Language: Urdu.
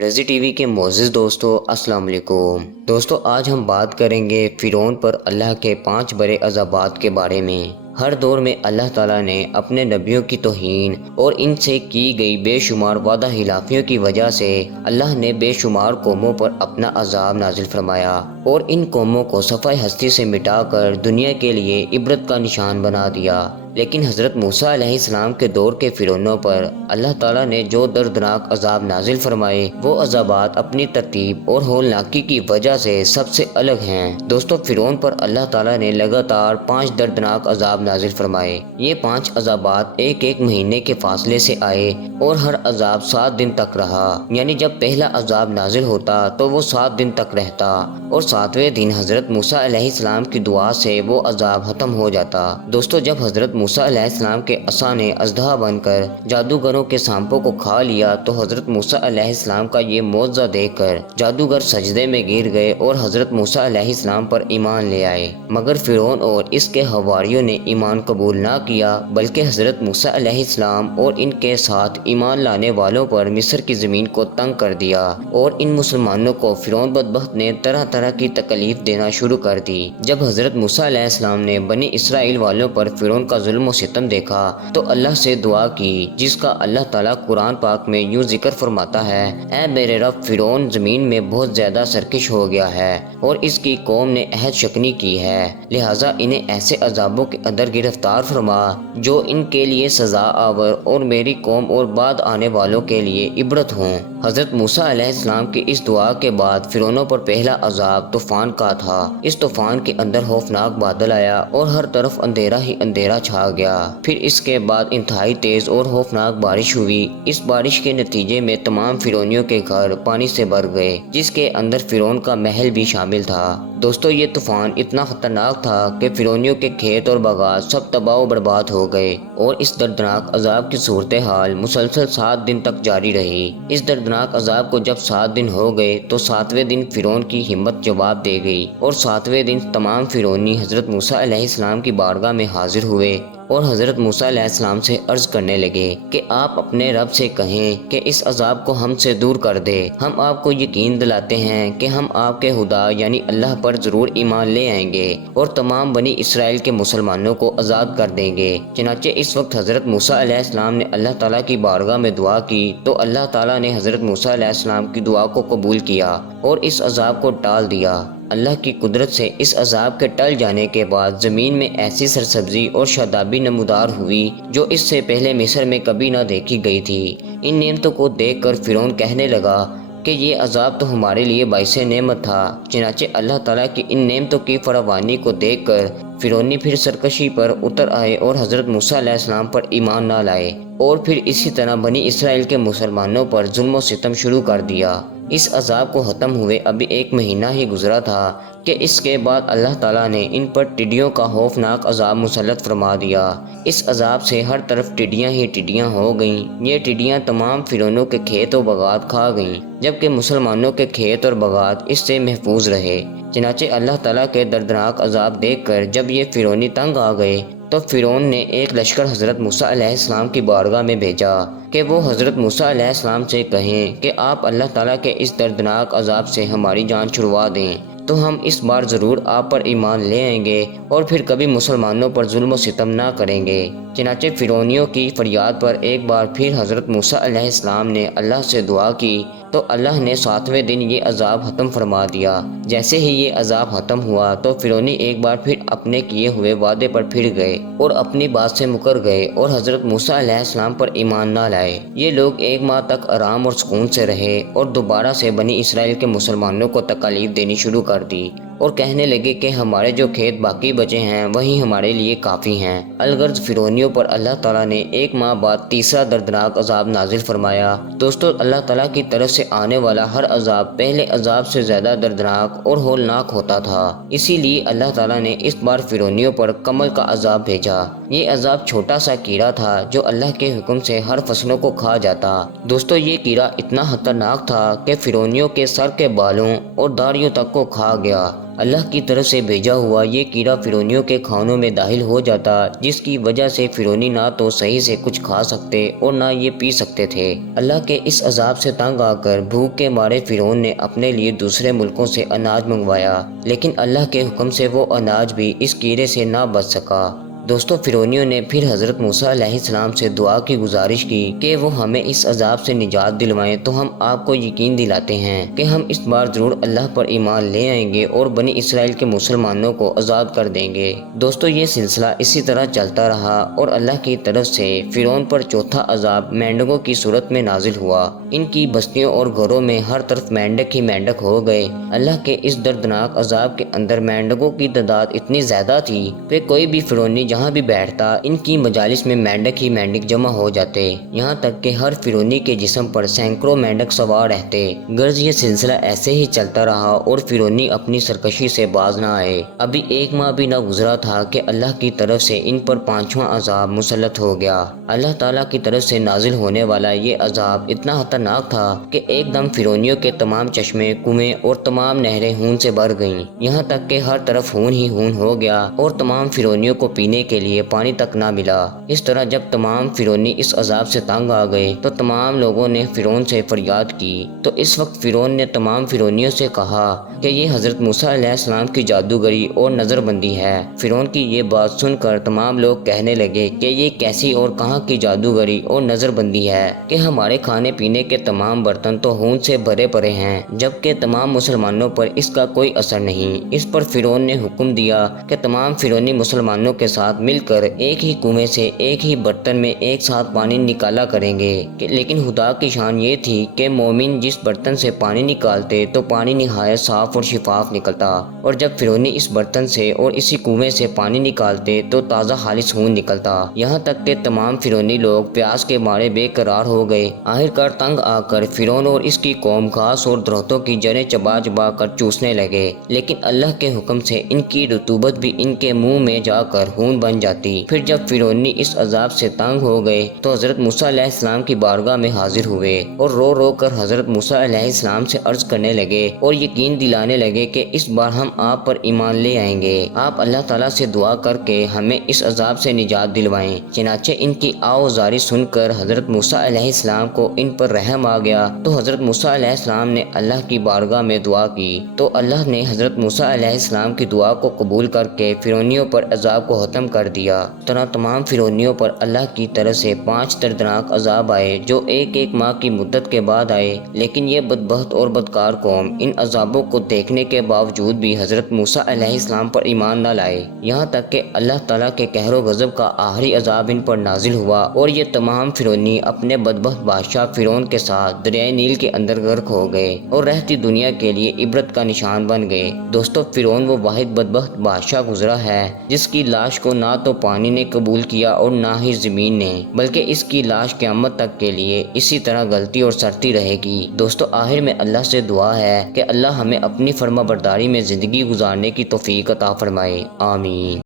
رضی ٹی وی کے معزز دوستو السلام علیکم۔ دوستو آج ہم بات کریں گے فرعون پر اللہ کے 5 بڑے عذابات کے بارے میں۔ ہر دور میں اللہ تعالیٰ نے اپنے نبیوں کی توہین اور ان سے کی گئی بے شمار وعدہ خلافیوں کی وجہ سے اللہ نے بے شمار قوموں پر اپنا عذاب نازل فرمایا اور ان قوموں کو صفحہ ہستی سے مٹا کر دنیا کے لیے عبرت کا نشان بنا دیا۔ لیکن حضرت موسیٰ علیہ السلام کے دور کے فرعونوں پر اللہ تعالیٰ نے جو دردناک عذاب نازل فرمائے وہ عذابات اپنی ترتیب اور ہولناکی کی وجہ سے سب سے الگ ہیں۔ دوستو فرعون پر اللہ تعالیٰ نے لگاتار 5 دردناک عذاب نازل فرمائے۔ یہ 5 عذابات ایک مہینے کے فاصلے سے آئے اور ہر عذاب 7 دن تک رہا، یعنی جب پہلا عذاب نازل ہوتا تو وہ 7 دن تک رہتا اور 7ویں دن حضرت موسیٰ علیہ السلام کی دعا سے وہ عذاب ختم ہو جاتا۔ دوستو جب حضرت موسیٰ علیہ السلام کے عصا نے اژدہا بن کر جادوگروں کے سانپوں کو کھا لیا تو حضرت موسیٰ علیہ السلام کا یہ معجزہ دیکھ کر جادوگر سجدے میں گر گئے اور حضرت موسیٰ علیہ السلام پر ایمان لے آئے، مگر فرعون اور اس کے حواریوں نے ایمان قبول نہ کیا، بلکہ حضرت موسیٰ علیہ السلام اور ان کے ساتھ ایمان لانے والوں پر مصر کی زمین کو تنگ کر دیا اور ان مسلمانوں کو فرعون بدبخت نے طرح طرح کی تکلیف دینا شروع کر دی۔ جب حضرت موسیٰ علیہ السلام نے بنی اسرائیل والوں پر فرعون کا ظلم و ستم دیکھا تو اللہ سے دعا کی، جس کا اللہ تعالیٰ قرآن پاک میں یوں ذکر فرماتا ہے: اے میرے رب، فرعون زمین میں بہت زیادہ سرکش ہو گیا ہے اور اس کی قوم نے عہد شکنی کی ہے، لہٰذا انہیں ایسے عذابوں کے اندر گرفتار فرما جو ان کے لیے سزا آور اور میری قوم اور بعد آنے والوں کے لیے عبرت ہوں۔ حضرت موسیٰ علیہ السلام کی اس دعا کے بعد فرعونوں پر پہلا عذاب طوفان کا تھا۔ اس طوفان کے اندر خوفناک بادل آیا اور ہر طرف اندھیرا ہی اندھیرا چھا گیا۔ پھر اس کے بعد انتہائی تیز اور خوفناک بارش ہوئی۔ اس بارش کے نتیجے میں تمام فرعونیوں کے گھر پانی سے بھر گئے، جس کے اندر فرعون کا محل بھی شامل تھا۔ دوستو یہ طوفان اتنا خطرناک تھا کہ فرعونیوں کے کھیت اور باغات سب تباہ و برباد ہو گئے اور اس دردناک عذاب کی صورتحال مسلسل 7 دن تک جاری رہی۔ اس دردناک عذاب کو جب 7 دن ہو گئے تو 7ویں دن فرعون کی ہمت جواب دے گئی اور 7ویں دن تمام فرعونی حضرت موسیٰ علیہ السلام کی بارگاہ میں حاضر ہوئے اور حضرت موسیٰ علیہ السلام سے عرض کرنے لگے کہ آپ اپنے رب سے کہیں کہ اس عذاب کو ہم سے دور کر دے۔ ہم آپ کو یقین دلاتے ہیں کہ ہم آپ کے خدا یعنی اللہ پر ضرور ایمان لے آئیں گے اور تمام بنی اسرائیل کے مسلمانوں کو آزاد کر دیں گے۔ چنانچہ اس وقت حضرت موسیٰ علیہ السلام نے اللہ تعالیٰ کی بارگاہ میں دعا کی تو اللہ تعالیٰ نے حضرت موسیٰ علیہ السلام کی دعا کو قبول کیا اور اس عذاب کو ٹال دیا۔ اللہ کی قدرت سے اس عذاب کے ٹل جانے کے بعد زمین میں ایسی سرسبزی اور شادابی نمودار ہوئی جو اس سے پہلے مصر میں کبھی نہ دیکھی گئی تھی۔ ان نعمتوں کو دیکھ کر فرعون کہنے لگا کہ یہ عذاب تو ہمارے لیے باعث نعمت تھا۔ چنانچہ اللہ تعالیٰ کی ان نعمتوں کی فراوانی کو دیکھ کر فرعونی پھر سرکشی پر اتر آئے اور حضرت موسیٰ علیہ السلام پر ایمان نہ لائے اور پھر اسی طرح بنی اسرائیل کے مسلمانوں پر ظلم و ستم شروع کر دیا۔ اس عذاب کو ختم ہوئے ابھی 1 مہینہ ہی گزرا تھا کہ اس کے بعد اللہ تعالیٰ نے ان پر ٹڈیوں کا خوفناک عذاب مسلط فرما دیا۔ اس عذاب سے ہر طرف ٹڈیاں ہی ٹڈیاں ہو گئیں۔ یہ ٹڈیاں تمام فرعونوں کے کھیت و باغات کھا گئیں، جبکہ مسلمانوں کے کھیت اور باغات اس سے محفوظ رہے۔ چنانچہ اللہ تعالیٰ کے دردناک عذاب دیکھ کر جب یہ فرعونی تنگ آ گئے تو فرعون نے ایک لشکر حضرت موسیٰ علیہ السلام کی بارگاہ میں بھیجا کہ وہ حضرت موسیٰ علیہ السلام سے کہیں کہ آپ اللہ تعالیٰ کے اس دردناک عذاب سے ہماری جان چھڑوا دیں تو ہم اس بار ضرور آپ پر ایمان لے آئیں گے اور پھر کبھی مسلمانوں پر ظلم و ستم نہ کریں گے۔ چنانچہ فرعونیوں کی فریاد پر ایک بار پھر حضرت موسیٰ علیہ السلام نے اللہ سے دعا کی تو اللہ نے 7ویں دن یہ عذاب ختم فرما دیا۔ جیسے ہی یہ عذاب ختم ہوا تو فرعونی ایک بار پھر اپنے کیے ہوئے وعدے پر پھر گئے اور اپنی بات سے مکر گئے اور حضرت موسیٰ علیہ السلام پر ایمان نہ لائے۔ یہ لوگ 1 ماہ تک آرام اور سکون سے رہے اور دوبارہ سے بنی اسرائیل کے مسلمانوں کو تکالیف دینی شروع کر دی اور کہنے لگے کہ ہمارے جو کھیت باقی بچے ہیں وہی ہمارے لیے کافی ہیں۔ الغرض فرعونیوں پر اللہ تعالیٰ نے 1 ماہ بعد تیسرا دردناک عذاب نازل فرمایا۔ دوستو اللہ تعالیٰ کی طرف سے آنے والا ہر عذاب پہلے عذاب سے زیادہ دردناک اور ہولناک ہوتا تھا، اسی لیے اللہ تعالیٰ نے اس بار فرعونیوں پر کمل کا عذاب بھیجا۔ یہ عذاب چھوٹا سا کیڑا تھا جو اللہ کے حکم سے ہر فصلوں کو کھا جاتا۔ دوستو یہ کیڑا اتنا خطرناک تھا کہ فرعونیوں کے سر کے بالوں اور داڑھیوں تک کو کھا گیا۔ اللہ کی طرف سے بھیجا ہوا یہ کیڑا فرعونیوں کے کھانوں میں داخل ہو جاتا، جس کی وجہ سے فرعونی نہ تو صحیح سے کچھ کھا سکتے اور نہ یہ پی سکتے تھے۔ اللہ کے اس عذاب سے تنگ آ کر بھوک کے مارے فرعون نے اپنے لیے دوسرے ملکوں سے اناج منگوایا، لیکن اللہ کے حکم سے وہ اناج بھی اس کیڑے سے نہ بچ سکا۔ دوستو، فرعونیوں نے پھر حضرت موسیٰ علیہ السلام سے دعا کی گزارش کی کہ وہ ہمیں اس عذاب سے نجات دلوائیں، تو ہم آپ کو یقین دلاتے ہیں کہ ہم اس بار ضرور اللہ پر ایمان لے آئیں گے اور بنی اسرائیل کے مسلمانوں کو آزاد کر دیں گے۔ دوستو، یہ سلسلہ اسی طرح چلتا رہا اور اللہ کی طرف سے فرعون پر چوتھا عذاب مینڈکوں کی صورت میں نازل ہوا۔ ان کی بستیوں اور گھروں میں ہر طرف مینڈک ہی مینڈک ہو گئے۔ اللہ کے اس دردناک عذاب کے اندر مینڈکوں کی تعداد اتنی زیادہ تھی کہ کوئی بھی فرعونی جہاں بھی بیٹھتا ان کی مجالس میں مینڈک ہی مینڈک جمع ہو جاتے، یہاں تک کہ ہر فرعونی کے جسم پر سینکڑوں مینڈک سوار رہتے۔ غرض یہ سلسلہ ایسے ہی چلتا رہا اور فرعونی اپنی سرکشی سے باز نہ آئے۔ ابھی ایک ماہ بھی نہ گزرا تھا کہ اللہ کی طرف سے ان پر پانچواں عذاب مسلط ہو گیا۔ اللہ تعالیٰ کی طرف سے نازل ہونے والا یہ عذاب اتنا خطرناک تھا کہ ایک دم فرعونیوں کے تمام چشمے، کنویں اور تمام نہریں خون سے بھر گئیں، یہاں تک کہ ہر طرف خون ہی خون ہو گیا اور تمام فرعونیوں کو پینے کے لیے پانی تک نہ ملا۔ اس طرح جب تمام فرعونی اس عذاب سے تنگ آ گئے تو تمام لوگوں نے فرعون سے فریاد کی۔ تو اس وقت فرعون نے تمام فرعونیوں سے کہا کہ یہ حضرت موسیٰ علیہ السلام کی جادوگری اور نظر بندی ہے۔ فرعون کی یہ بات سن کر تمام لوگ کہنے لگے کہ یہ کیسی اور کہاں کی جادوگری اور نظر بندی ہے کہ ہمارے کھانے پینے کے تمام برتن تو خون سے بھرے پڑے ہیں، جبکہ تمام مسلمانوں پر اس کا کوئی اثر نہیں۔ اس پر فرعون نے حکم دیا کہ تمام فرعونی مسلمانوں کے ساتھ مل کر ایک ہی کنویں سے ایک ہی برتن میں ایک ساتھ پانی نکالا کریں گے، لیکن خدا کی شان یہ تھی کہ مومن جس برتن سے پانی نکالتے تو پانی نہایت صاف اور شفاف نکلتا، اور جب فرعونی اس برتن سے اور اسی کنویں سے پانی نکالتے تو تازہ خالص خون نکلتا، یہاں تک کہ تمام فرعونی لوگ پیاس کے مارے بے قرار ہو گئے۔ آخرکار تنگ آ کر فرعون اور اس کی قوم گھاس اور درختوں کی جڑیں چبا چبا کر چوسنے لگے، لیکن اللہ کے حکم سے ان کی رطوبت بھی ان کے منہ میں جا کر خون بن جاتی۔ پھر جب فرعونی اس عذاب سے تنگ ہو گئے تو حضرت موسیٰ علیہ السلام کی بارگاہ میں حاضر ہوئے اور رو رو کر حضرت موسیٰ علیہ السلام سے عرض کرنے لگے اور یقین دلانے لگے کہ اس بار ہم آپ پر ایمان لے آئیں گے، آپ اللہ تعالیٰ سے دعا کر کے ہمیں اس عذاب سے نجات دلوائیں۔ چنانچہ ان کی آوازاری سن کر حضرت موسیٰ علیہ السلام کو ان پر رحم آ گیا، تو حضرت موسیٰ علیہ السلام نے اللہ کی بارگاہ میں دعا کی تو اللہ نے حضرت موسیٰ علیہ السلام کی دعا کو قبول کر کے فرعونیوں پر عذاب کو ختم کر دیا۔ طرح تمام فرعونیوں پر اللہ کی طرف سے 5 دردناک عذاب آئے جو ایک ایک ماہ کی مدت کے بعد آئے، لیکن یہ بدبخت اور بدکار قوم ان عذابوں کو دیکھنے کے باوجود بھی حضرت موسیٰ علیہ السلام پر ایمان نہ لائے، یہاں تک کہ اللہ تعالیٰ کے قہر و غضب کا آخری عذاب ان پر نازل ہوا اور یہ تمام فرعونی اپنے بدبخت بادشاہ فرعون کے ساتھ دریائے نیل کے اندر غرق ہو گئے اور رہتی دنیا کے لیے عبرت کا نشان بن گئے۔ دوستو، فرعون وہ واحد بدبخت بادشاہ گزرا ہے جس کی لاش کو نہ تو پانی نے قبول کیا اور نہ ہی زمین نے، بلکہ اس کی لاش قیامت تک کے لیے اسی طرح گلتی اور سڑتی رہے گی۔ دوستو، آخر میں اللہ سے دعا ہے کہ اللہ ہمیں اپنی فرما برداری میں زندگی گزارنے کی توفیق عطا فرمائے، آمین۔